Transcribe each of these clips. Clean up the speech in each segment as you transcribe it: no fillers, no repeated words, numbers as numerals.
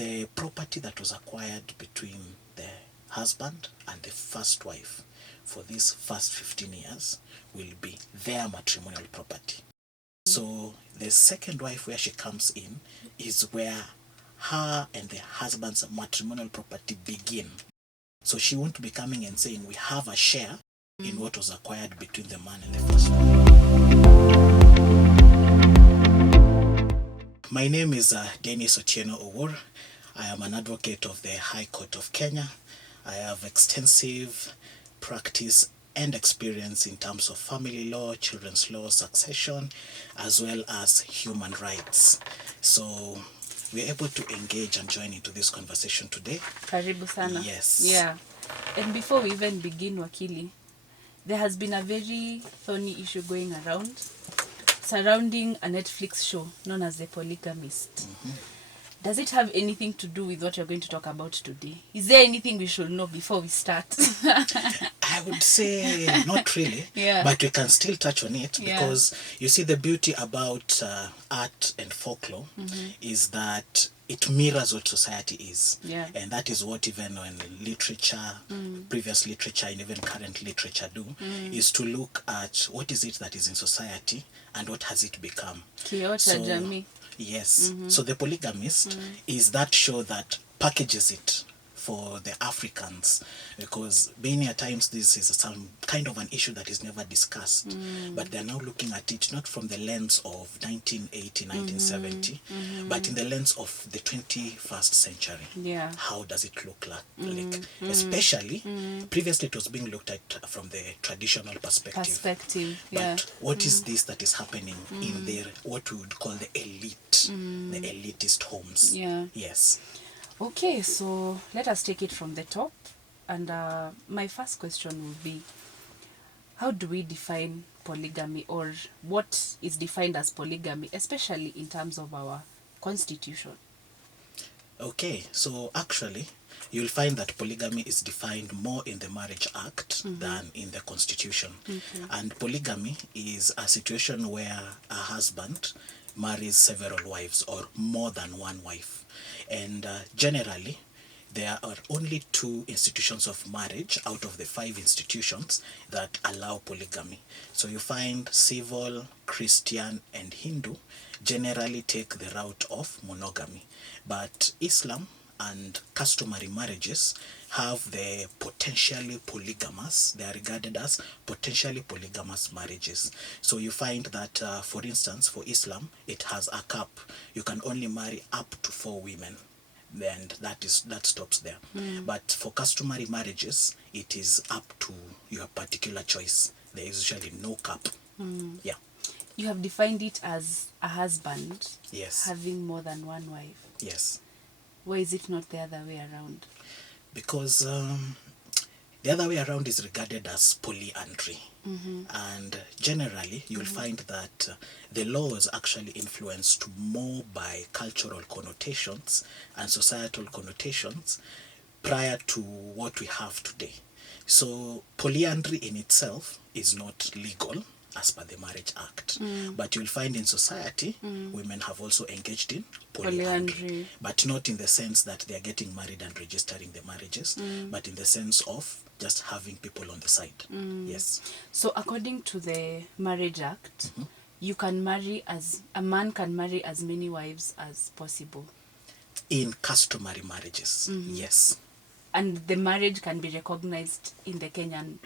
the property that was acquired between the husband and the first wife for these first 15 years will be their matrimonial property. So the second wife, where she comes in, is where her and the husband's matrimonial property begin. So she won't be coming and saying we have a share in what was acquired between the man and the first wife. My name is Dennis Owuor. I am an advocate of the High Court of Kenya. I have extensive practice and experience in terms of family law, children's law, succession, as well as human rights. So we're able to engage and join into this conversation today. Karibu sana. Yes. Yeah. And before we even begin, Wakili, there has been a very thorny issue going around surrounding a Netflix show known as The Polygamist. Does it have anything to do with what you're going to talk about today? Is there anything we should know before we start? I would say not really, Yeah. but we can still touch on it because you see the beauty about art and folklore is that it mirrors what society is. Yeah. And that is what even when literature, previous literature and even current literature do, is to look at what is it that is in society and what has it become. Kiota jamii. Yes. So The Polygamist is that show that packages it for the Africans, because many a times this is some kind of an issue that is never discussed, but they're now looking at it not from the lens of 1980, 1970, but in the lens of the 21st century. Yeah. How does it look like? Especially, previously it was being looked at from the traditional perspective. Yeah. But what is this that is happening in the what we would call the elite, the elitist homes? Yeah. Yes. Okay, so let us take it from the top. And my first question would be, how do we define polygamy, or what is defined as polygamy, especially in terms of our constitution? Okay, so actually, you'll find that polygamy is defined more in the Marriage Act than in the Constitution. And polygamy is a situation where a husband marries several wives or more than one wife. And generally, there are only 2 institutions of marriage out of the 5 institutions that allow polygamy. So you find civil, Christian, and Hindu generally take the route of monogamy. But Islam and customary marriages have the potentially polygamous, they are regarded as potentially polygamous marriages. So you find that, for instance, for Islam, it has a cap. You can only marry up to 4 women, and that stops there. But for customary marriages, it is up to your particular choice. There is usually no cap. Yeah. You have defined it as a husband having more than one wife. Yes. Why is it not the other way around? Because the other way around is regarded as polyandry. And generally, you'll find that the law is actually influenced more by cultural connotations and societal connotations prior to what we have today. So polyandry in itself is not legal as per the Marriage Act. But you'll find in society, women have also engaged in polyandry. But not in the sense that they are getting married and registering the marriages, but in the sense of just having people on the side. Yes. So according to the Marriage Act, you can marry a man can marry as many wives as possible. In customary marriages, yes. And the marriage can be recognized in the Kenyan,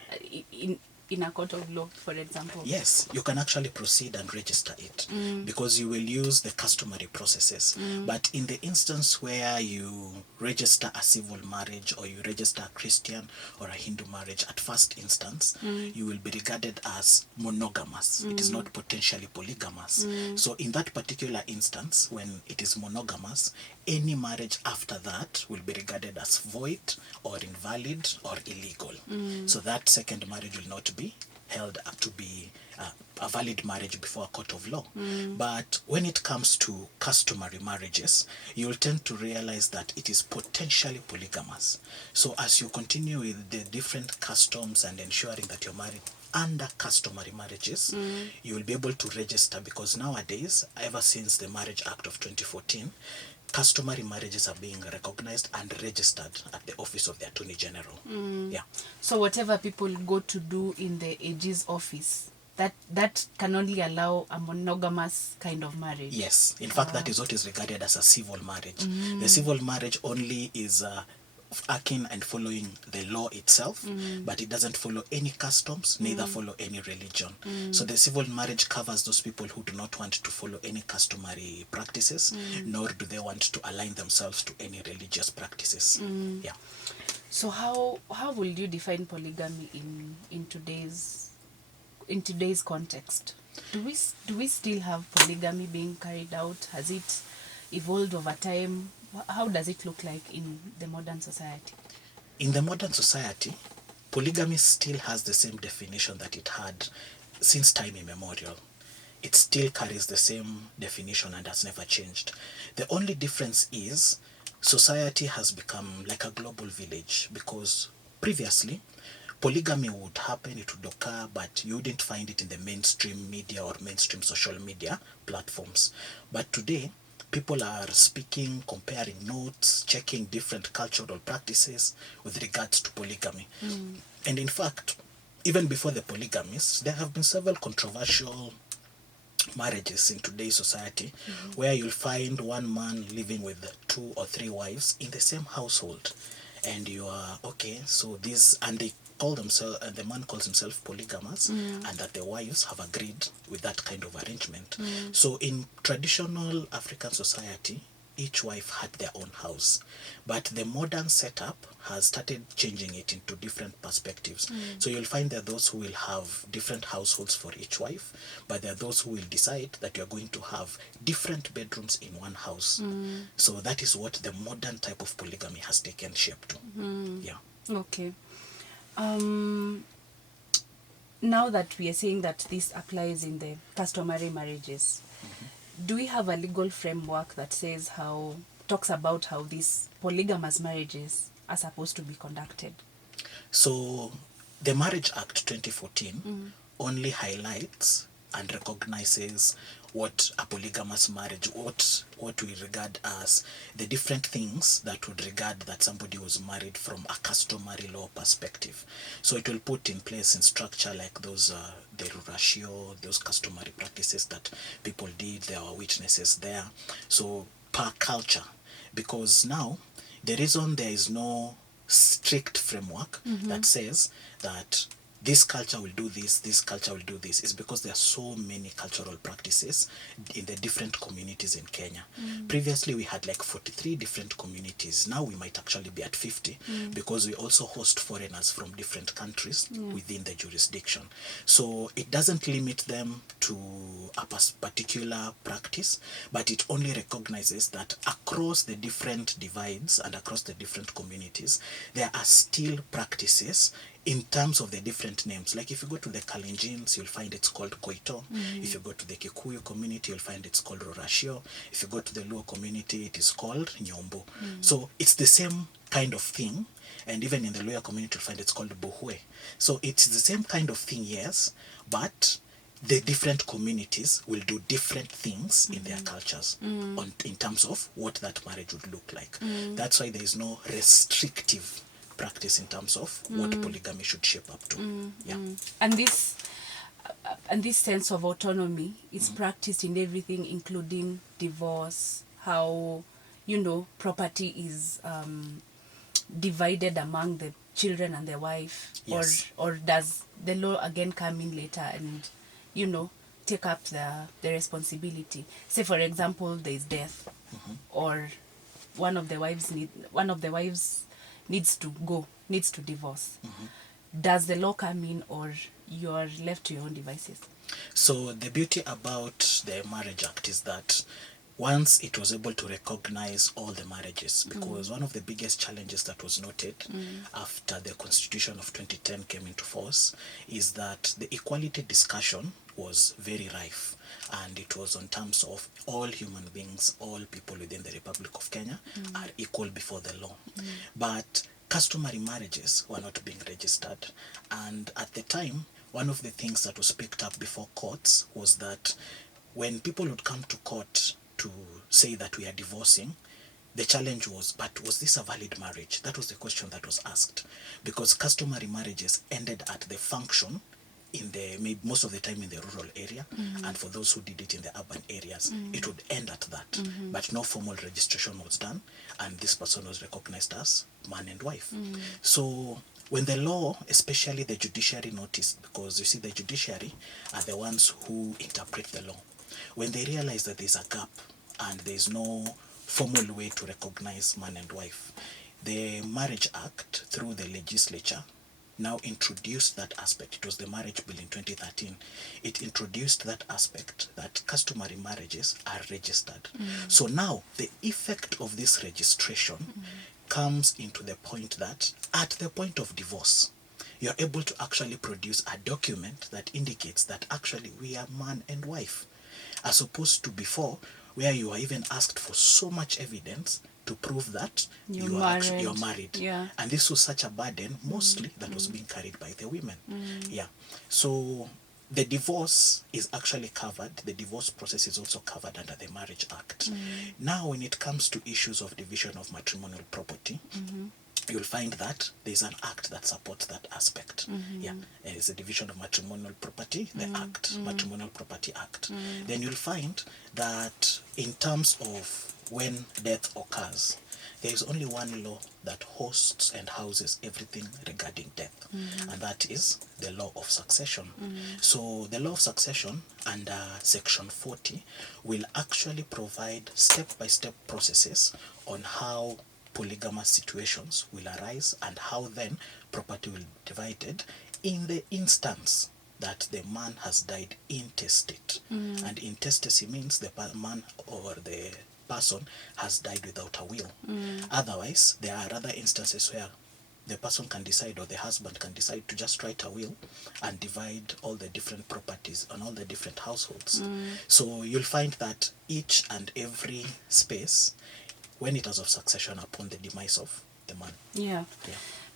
in a court of law, for example. Yes, you can actually proceed and register it because you will use the customary processes. But in the instance where you register a civil marriage or you register a Christian or a Hindu marriage at first instance, you will be regarded as monogamous. It is not potentially polygamous. So in that particular instance, when it is monogamous, any marriage after that will be regarded as void or invalid or illegal. So that second marriage will not be held up to be a valid marriage before a court of law. But when it comes to customary marriages, you'll tend to realize that it is potentially polygamous. So as you continue with the different customs and ensuring that you're married under customary marriages, you will be able to register, because nowadays, ever since the Marriage Act of 2014, customary marriages are being recognized and registered at the office of the Attorney General. Yeah. So whatever people go to do in the AG's office, that can only allow a monogamous kind of marriage. Yes. In fact, that is what is regarded as a civil marriage. The civil marriage only is acting and following the law itself, but it doesn't follow any customs, neither follow any religion. So the civil marriage covers those people who do not want to follow any customary practices, nor do they want to align themselves to any religious practices. Yeah. So how will you define polygamy in today's context? Do we still have polygamy being carried out? Has it evolved over time? How does it look like in the modern society? In the modern society, polygamy still has the same definition that it had since time immemorial. It still carries the same definition and has never changed. The only difference is society has become like a global village, because previously polygamy would happen, it would occur, but you wouldn't find it in the mainstream media or mainstream social media platforms. But today, people are speaking, comparing notes, checking different cultural practices with regards to polygamy. And in fact, even before the polygamists, there have been several controversial marriages in today's society, where you'll find one man living with 2 or 3 wives in the same household, and you are okay, so this, and they call themselves, and the man calls himself polygamous, and that the wives have agreed with that kind of arrangement. So in traditional African society, each wife had their own house, but the modern setup has started changing it into different perspectives. So you'll find there are those who will have different households for each wife, but there are those who will decide that you're going to have different bedrooms in one house. So that is what the modern type of polygamy has taken shape to. Yeah. Okay. Now that we are saying that this applies in the customary marriages, do we have a legal framework that talks about how these polygamous marriages are supposed to be conducted? So the Marriage Act 2014 only highlights and recognizes what a polygamous marriage, what we regard as the different things that would regard that somebody was married from a customary law perspective. So it will put in place in structure like those, the ratio, those customary practices that people did, there were witnesses there. So per culture, because now the reason there is no strict framework that says that this culture will do this culture will do this, is because there are so many cultural practices in the different communities in Kenya. Previously we had like 43 different communities. Now we might actually be at 50 because we also host foreigners from different countries within the jurisdiction. So it doesn't limit them to a particular practice, but it only recognizes that across the different divides and across the different communities, there are still practices in terms of the different names. Like if you go to the Kalenjins, you'll find it's called Koito. If you go to the Kikuyu community, you'll find it's called Rorashio. If you go to the Luo community, it is called Nyombo. So it's the same kind of thing. And even in the Luo community, you'll find it's called Buhwe. So it's the same kind of thing, yes, but the different communities will do different things in their cultures in terms of what that marriage would look like. That's why there is no restrictive practice in terms of what polygamy should shape up to. Yeah. And this sense of autonomy is practiced in everything, including divorce, how property is divided among the children and the wife. Yes. Or does the law again come in later and take up the responsibility? Say for example there is death, or one of the wives needs to divorce. Does the law come in, or you're left to your own devices? So the beauty about the Marriage Act is that once it was able to recognize all the marriages, because one of the biggest challenges that was noted after the Constitution of 2010 came into force is that the equality discussion was very rife, and it was on terms of all human beings, all people within the Republic of Kenya are equal before the law. But customary marriages were not being registered, and at the time, one of the things that was picked up before courts was that when people would come to court to say that we are divorcing, the challenge was, but was this a valid marriage? That was the question that was asked, because customary marriages ended at the function in the, maybe most of the time in the rural area, and for those who did it in the urban areas, it would end at that. But no formal registration was done, and this person was recognized as man and wife. So when the law, especially the judiciary, noticed, because you see the judiciary are the ones who interpret the law, when they realized that there's a gap and there's no formal way to recognize man and wife, the Marriage Act, through the legislature, now introduced that aspect. It was the Marriage Bill in 2013. It introduced that aspect that customary marriages are registered. So now the effect of this registration comes into the point that at the point of divorce, you're able to actually produce a document that indicates that actually we are man and wife, as opposed to before, where you are even asked for so much evidence to prove that you're married. Yeah. And this was such a burden, mostly, that was being carried by the women. Yeah. So the divorce is actually covered. The divorce process is also covered under the Marriage Act. Now, when it comes to issues of division of matrimonial property, you'll find that there's an act that supports that aspect. Yeah, it's the Division of Matrimonial Property, the Act, Matrimonial Property Act. Then you'll find that in terms of when death occurs, there is only one law that hosts and houses everything regarding death, and that is the law of succession. So the law of succession under Section 40 will actually provide step-by-step processes on how polygamous situations will arise and how then property will be divided in the instance that the man has died intestate. And intestacy means the man or the person has died without a will. Otherwise, there are other instances where the person can decide, or the husband can decide, to just write a will and divide all the different properties on all the different households. So you'll find that each and every space, when it is of succession upon the demise of the man. Yeah.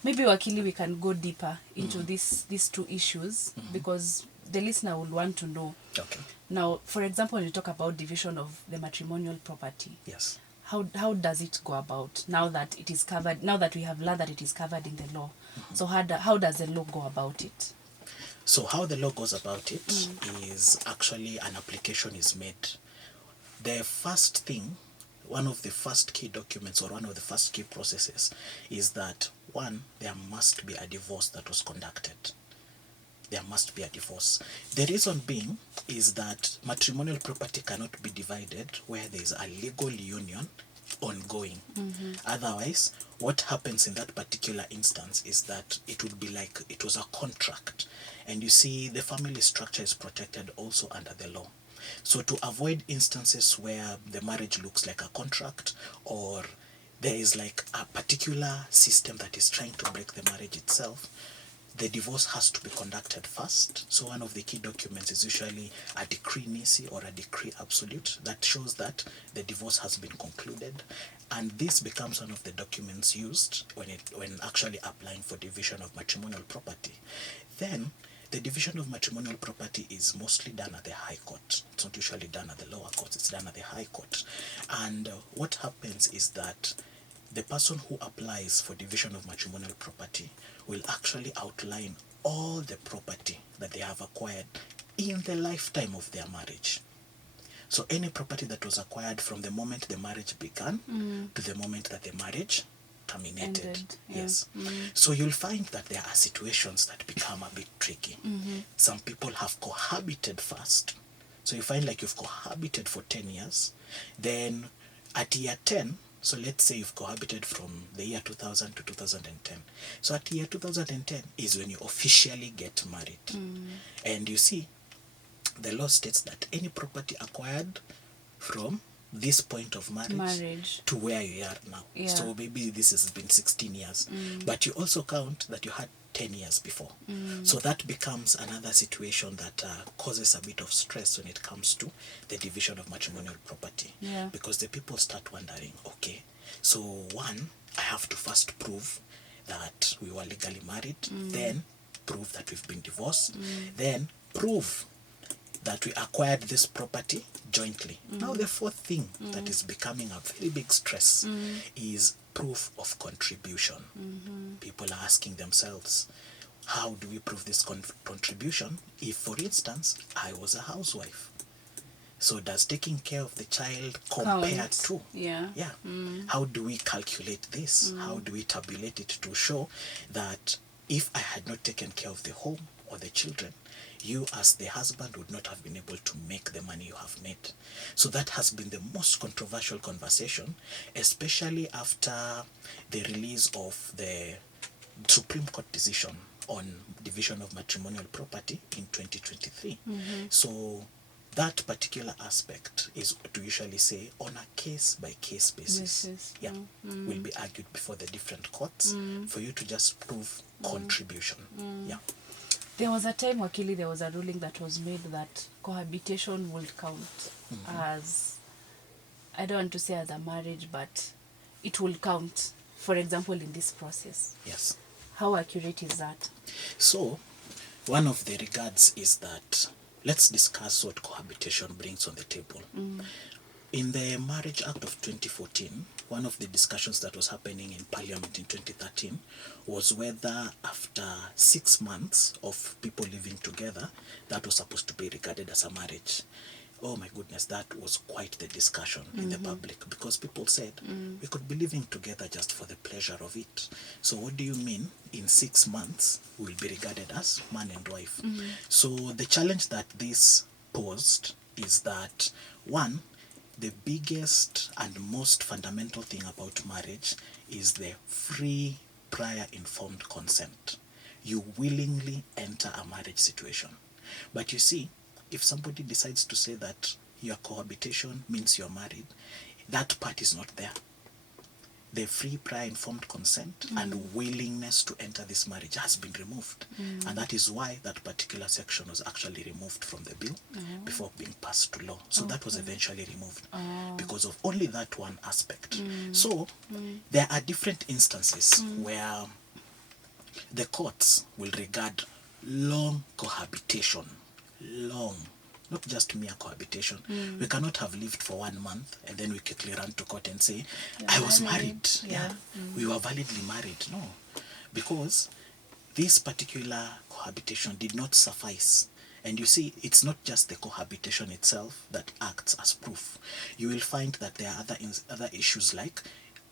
Maybe, Wakili, we can go deeper into these two issues, because the listener will want to know. Okay. Now, for example, when you talk about division of the matrimonial property, Yes. how does it go about now that it is covered, now that we have learned that it is covered in the law? So how does the law go about it? So how the law goes about it is actually an application is made. The first thing, one of the first key documents or one of the first key processes is that, one, there must be a divorce that was conducted. There must be a divorce. The reason being is that matrimonial property cannot be divided where there is a legal union ongoing. Otherwise, what happens in that particular instance is that it would be like it was a contract. And you see, the family structure is protected also under the law. So to avoid instances where the marriage looks like a contract, or there is like a particular system that is trying to break the marriage itself, the divorce has to be conducted first. So one of the key documents is usually a decree nisi or a decree absolute that shows that the divorce has been concluded. And this becomes one of the documents used when actually applying for division of matrimonial property. Then the division of matrimonial property is mostly done at the High Court. It's not usually done at the lower courts, it's done at the High Court. And what happens is that the person who applies for division of matrimonial property will actually outline all the property that they have acquired in the lifetime of their marriage. So any property that was acquired from the moment the marriage began to the moment that the marriage terminated. Ended, yeah. Yes. So you'll find that there are situations that become a bit tricky. Some people have cohabited first. So you find like you've cohabited for 10 years. Then at year 10, so let's say you've cohabited from the year 2000 to 2010. So at year 2010 is when you officially get married. And you see, the law states that any property acquired from this point of marriage to where you are now. Yeah. So maybe this has been 16 years. But you also count that you had 10 years before. So that becomes another situation that causes a bit of stress when it comes to the division of matrimonial property. Yeah. Because the people start wondering, okay, so one, I have to first prove that we were legally married, then prove that we've been divorced, then prove that we acquired this property jointly. Now the fourth thing that is becoming a very big stress is proof of contribution. People are asking themselves, how do we prove this contribution if, for instance, I was a housewife? So does taking care of the child compared to? Yeah. How do we calculate this? How do we tabulate it to show that if I had not taken care of the home or the children, you as the husband would not have been able to make the money you have made? So that has been the most controversial conversation, especially after the release of the Supreme Court decision on division of matrimonial property in 2023. So that particular aspect is what we usually say on a case-by-case basis. Will be argued before the different courts for you to just prove contribution. There was a time, Wakili, there was a ruling that was made that cohabitation will count as, I don't want to say as a marriage, but it will count, for example, in this process. Yes. How accurate is that? So, one of the regards is that, let's discuss what cohabitation brings on the table. In the Marriage Act of 2014, one of the discussions that was happening in Parliament in 2013 was whether after 6 months of people living together, that was supposed to be regarded as a marriage. Oh my goodness, that was quite the discussion in the public, because people said we could be living together just for the pleasure of it. So what do you mean in 6 months we'll be regarded as man and wife? So the challenge that this posed is that, one, the biggest and most fundamental thing about marriage is the free prior informed consent. You willingly enter a marriage situation. But you see, if somebody decides to say that your cohabitation means you're married, that part is not there. The free prior informed consent and willingness to enter this marriage has been removed. And that is why that particular section was actually removed from the bill before being passed to law. So that was eventually removed because of only that one aspect. So there are different instances where the courts will regard long cohabitation, not just mere cohabitation. We cannot have lived for 1 month and then we quickly run to court and say, I was married. We were validly married. No, because this particular cohabitation did not suffice. And you see, it's not just the cohabitation itself that acts as proof. You will find that there are other issues like,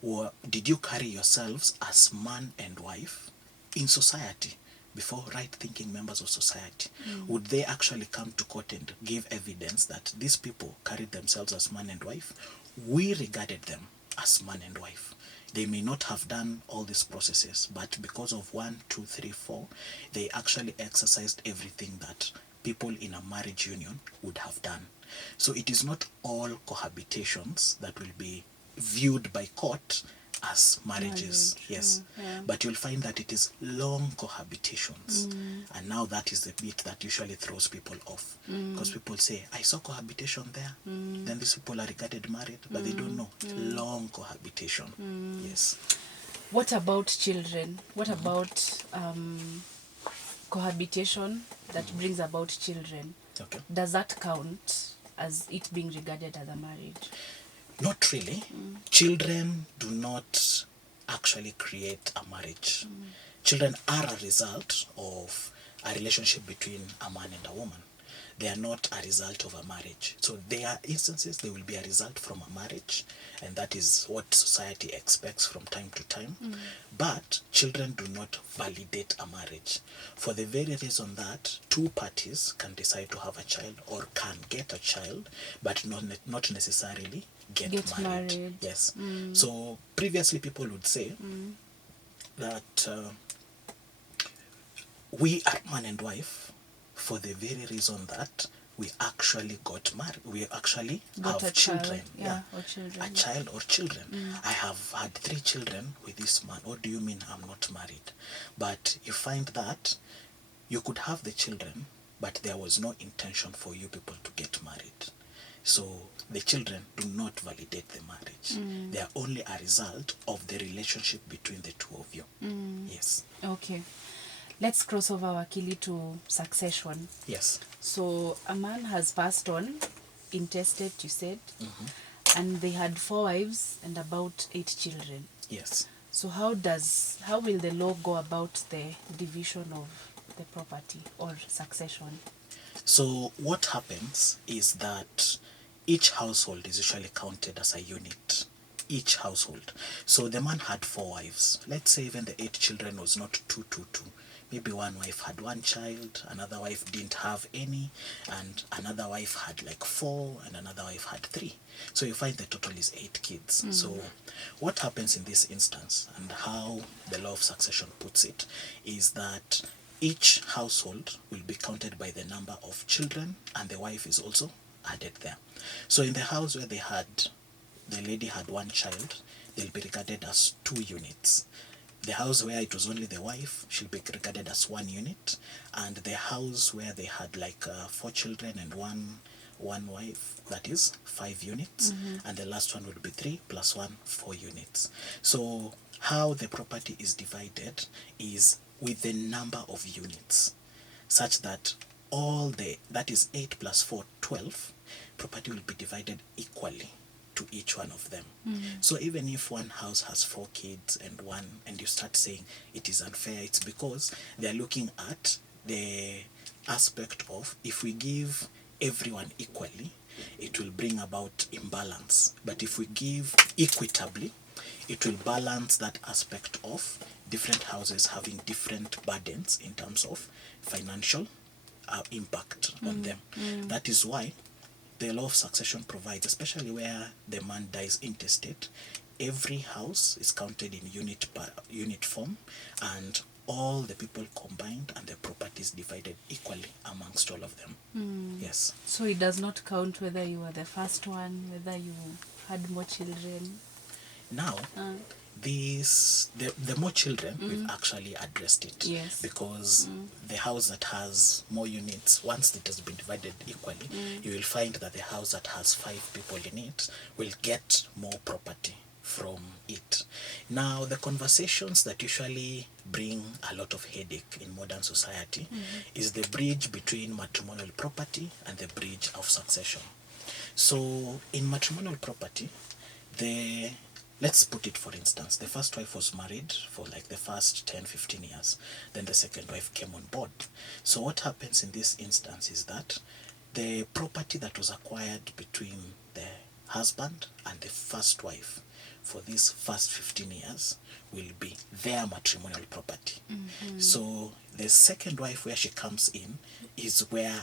or did you carry yourselves as man and wife in society? Before right-thinking members of society, would they actually come to court and give evidence that these people carried themselves as man and wife? We regarded them as man and wife. They may not have done all these processes, but because of 1, 2, 3, 4, they actually exercised everything that people in a marriage union would have done. So it is not all cohabitations that will be viewed by court as marriages. Yes. But you'll find that it is long cohabitations. And now that is the bit that usually throws people off. Because people say, I saw cohabitation there. Then these people are regarded married, but they don't know. Long cohabitation. Yes. What about children? What about cohabitation that brings about children? Okay. Does that count as it being regarded as a marriage? Not really. Children do not actually create a marriage. Children are a result of a relationship between a man and a woman. They are not a result of a marriage. So there are instances they will be a result from a marriage, and that is what society expects from time to time. But children do not validate a marriage, for the very reason that two parties can decide to have a child or can get a child, but not necessarily get married. Yes. So previously people would say that we are man and wife for the very reason that we actually got married. We actually have children. Or children. A child or children. I have had 3 children with this man. What do you mean I'm not married? But you find that you could have the children, but there was no intention for you people to get married. So the children do not validate the marriage. They are only a result of the relationship between the two of you. Yes. Okay. let's cross over Wakili to succession. Yes. So a man has passed on, intestate, you said, and they had 4 wives and about 8 children. Yes. So how will the law go about the division of the property or succession? So what happens is that each household is usually counted as a unit. Each household. So the man had 4 wives. Let's say even the 8 children was not 2, 2, 2. Maybe one wife had 1 child, another wife didn't have any, and another wife had like 4, and another wife had 3. So you find the total is 8 kids. So what happens in this instance, and how the law of succession puts it, is that each household will be counted by the number of children, and the wife is also added there. So in the house where the lady had 1 child, they'll be regarded as 2 units. The house where it was only the wife, she'll be regarded as 1 unit. And the house where they had like 4 children and one wife, that is 5 units. And the last one would be 3 plus 1, 4 units. So how the property is divided is with the number of units, such that that is 8 plus 4, 12, property will be divided equally to each one of them. So even if one house has 4 kids and you start saying it is unfair, it's because they are looking at the aspect of, if we give everyone equally, it will bring about imbalance. But if we give equitably, it will balance that aspect of different houses having different burdens in terms of financial impact on them. That is why the law of succession provides, especially where the man dies intestate, every house is counted in unit form, and all the people combined, and the property is divided equally amongst all of them. Yes. So it does not count whether you were the first one, whether you had more children. Now, the more children, we've actually addressed it. Yes. Because the house that has more units, once it has been divided equally, you will find that the house that has 5 people in it will get more property from it. Now, the conversations that usually bring a lot of headache in modern society is the bridge between matrimonial property and the bridge of succession. So in matrimonial property, let's put it, for instance, the first wife was married for like the first 10-15 years. Then the second wife came on board. So what happens in this instance is that the property that was acquired between the husband and the first wife for these first 15 years will be their matrimonial property. So the second wife, where she comes in, is where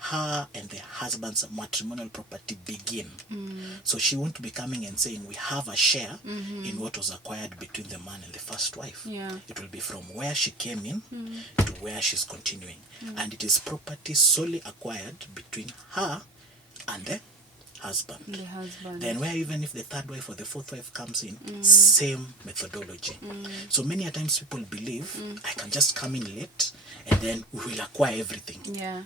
her and the husband's matrimonial property begin. So she won't be coming and saying we have a share in what was acquired between the man and the first wife. It will be from where she came in to where she's continuing. And it is property solely acquired between her and the husband. Then where even if the third wife or the fourth wife comes in, same methodology. So many a times people believe I can just come in late and then we will acquire everything.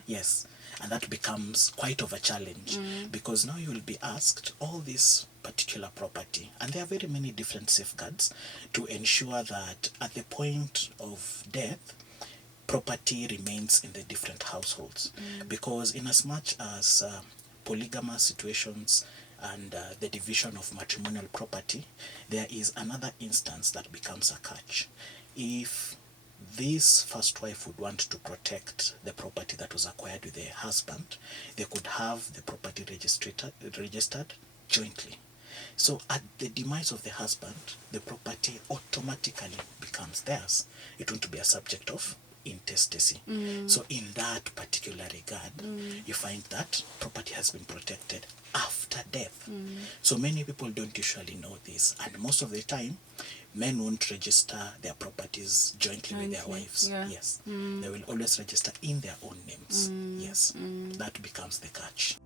Yes. And that becomes quite of a challenge, because now you will be asked all this particular property, and there are very many different safeguards to ensure that at the point of death, property remains in the different households. Because in as much as polygamous situations and the division of matrimonial property, there is another instance that becomes a catch. If this first wife would want to protect the property that was acquired with the husband, they could have the property registered jointly. So at the demise of the husband, the property automatically becomes theirs. It won't be a subject of intestacy. So in that particular regard, you find that property has been protected after death. So many people don't usually know this, and most of the time men won't register their properties jointly with their wives. Yes. They will always register in their own names. Yes. That becomes the catch.